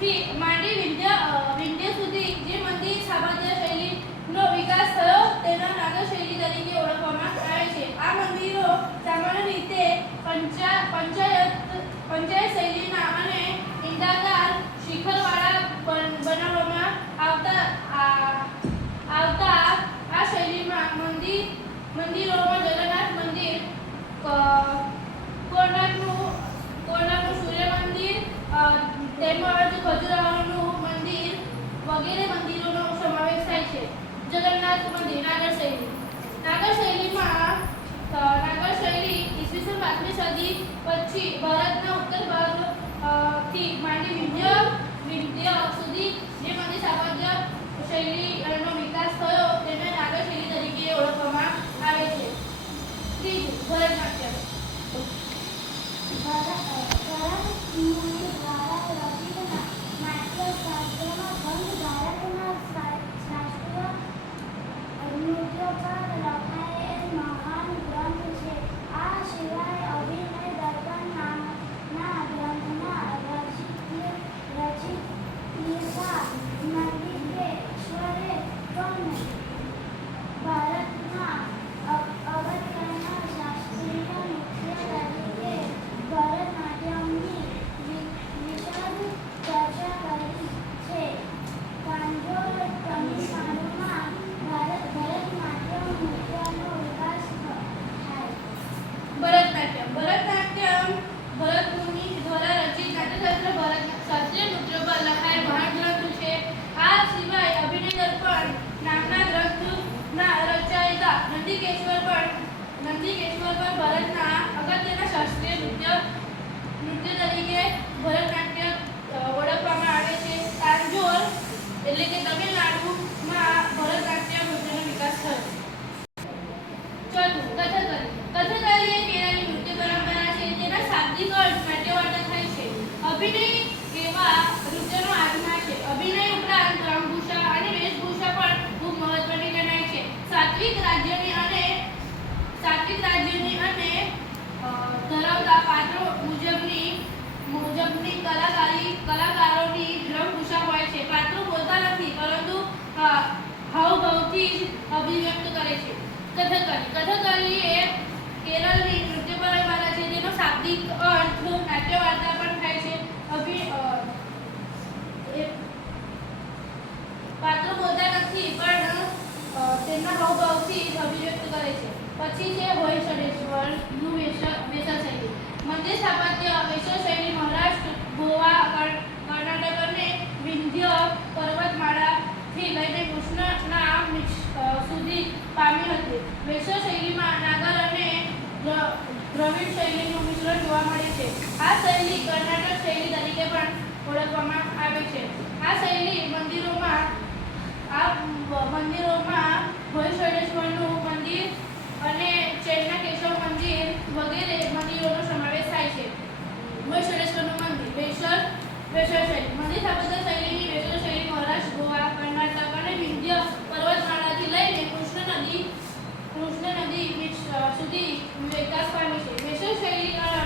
થી માંડી વિંધ્ય સુધી જે મંદિર સ્થાપત્ય શૈલીનો વિકાસ થયો તેના નાગર શૈલી તરીકે ઓળખવામાં આવે છે. આ મંદિરો સામાન્ય રીતે પંચાયત શૈલીના અને ઈંડાકાર શિખરવાળા બનાવવામાં આવતા આ શૈલીમાં મંદિરોમાં જગન્નાથ મંદિર, કોણાર્કનું સૂર્ય મંદિર તેમજ ખજુરાહોનું મંદિર વગેરે મંદિરોનો સમાવેશ થાય છે. જગન્નાથ મંદિર નાગર શૈલી ઈસવીસન 5મી સદી પછી ભારતના ઉત્તર ભાગથી માંડી વિંધ્ય સુધી જે મંદિર સ્થાપત્ય શૈલીનો વિકાસ થયો તેને નાગર શૈલી તરીકે ઓળખવામાં આવે છે. ત્રીજું ભરતનાટ્યમ. ભરતનાટ્યમ ભરતમુનિ દ્વારા રચિત નાટ્યશાસ્ત્ર શાસ્ત્રીય નૃત્ય પર લખાયેલ મહાગ્રંથ છે. આ સિવાય અભિનય દર્પણ નામના ગ્રંથના રચયિતા નંદિકેશ્વર પર ભારતના અગત્યના શાસ્ત્રીય નૃત્ય તરીકે ભરતનાટ્યમ ઓળખવામાં આવે છે. તાંજોર એટલે કે તમિલનાડુમાં ભરતનાટ્યમ નૃત્યનો વિકાસ થયો. ચોથું કથકલી એ કેરળની નૃત્ય પરંપરા છે. તેના શાબ્દિક અર્થ નાટ્યવાર્તા થાય છે. અભિનય એવા નૃત્યનો આધાર છે. અભિનય ઉપરાંત રંગભૂષા અને વેશભૂષા પણ ખૂબ મહત્વની ગણાય છે. સાત્વિક રાજ્યની અને ધરાવતા પાત્રો મુજબની કલાકારોની રંગભૂષા હોય છે. પાત્રો બોલતા નથી પરંતુ હાવભાવથી જ અભિવ્યક્ત કરે છે. કથકલી એ કેરળની નૃત્ય પરંપરા છે. તેનો શાબ્દિક અર્થ નાટ્યવાર્તા પણ થાય છે. પાત્રો બોલતા નથી પણ તેમના હાવભાવથી જ અભિવ્યક્ત કરે છે. પછી છે હોયસળેશ્વરનું વેશલ શૈલી. મંદિર સ્થાપત્ય વેશલ શૈલી મહારાષ્ટ્ર, ગોવા, કર્ણાટક અને વિંધ્ય પર્વતમાળાથી લઈને કૃષ્ણના સુધી પામી હતી. વેશલ શૈલીમાં નાગર અને દ્રવિડ શૈલીનું મિશ્રણ જોવા મળે છે. આ શૈલી કર્ણાટક શૈલી તરીકે પણ ઓળખવામાં આવે છે. આ શૈલી મંદિરોમાં હોયસળેશ્વરનું મંદિર અને ચૈતન્ય કેશવ મંદિર વગેરે મંદિરોનો સમાવેશ થાય છે. હોયસળેશ્વરનું મંદિર વેશલ શૈલી. મંદિર સ્થાપત્ય શૈલીની વેશલ શૈલી મહારાષ્ટ્ર, ગોવા, કર્ણાટક અને વિંધ્ય પર્વતમાળાથી લઈને કૃષ્ણ નદી સુધી વિકાસ પામી છે. વેશલ શૈલી નાગર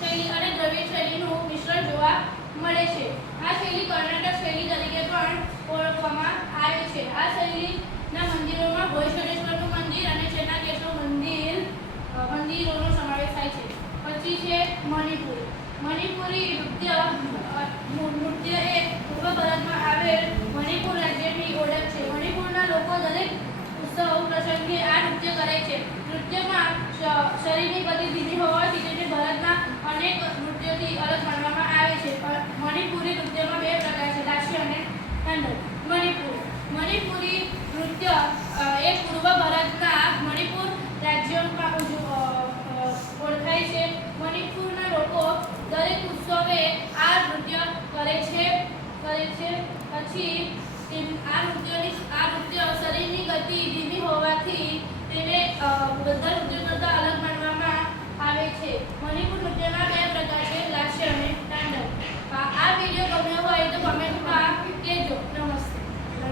શૈલી અને દ્રવિડ શૈલીનું મિશ્રણ જોવા મળે છે. આ શૈલી કર્ણાટક શૈલી તરીકે પણ ઓળખવામાં આવે છે. આ શૈલીના મંદિરોમાં હોયસળેશ્વરનું મંદિર અને ચૈતન્ય કેશવ મંદિરોનો સમાવેશ થાય છે. પછી છે મણિપુરી નૃત્ય એ પૂર્વ ભારતમાં આવેલ મણિપુર રાજ્યની ઓળખ છે. મણિપુરના લોકો દરેક ઉત્સવ પ્રસંગે આ નૃત્ય કરે છે. નૃત્યમાં શરીરની ગતિ ધીમી હોવાથી તેને ભારતના અનેક નૃત્યોથી અલગ માનવામાં આવે છે. મણિપુરી નૃત્યમાં બે પ્રકાર છે, દાસ્ય અને તાંડવ. મણિપુરી નૃત્ય એ પૂર્વ ભારતના મણિપુર રાજ્યમાં ઓળખાય છે. મણિપુરના લોકો દરેક ઉત્સવે આ નૃત્ય કરે છે. પછી આ નૃત્ય શરીરની ગતિ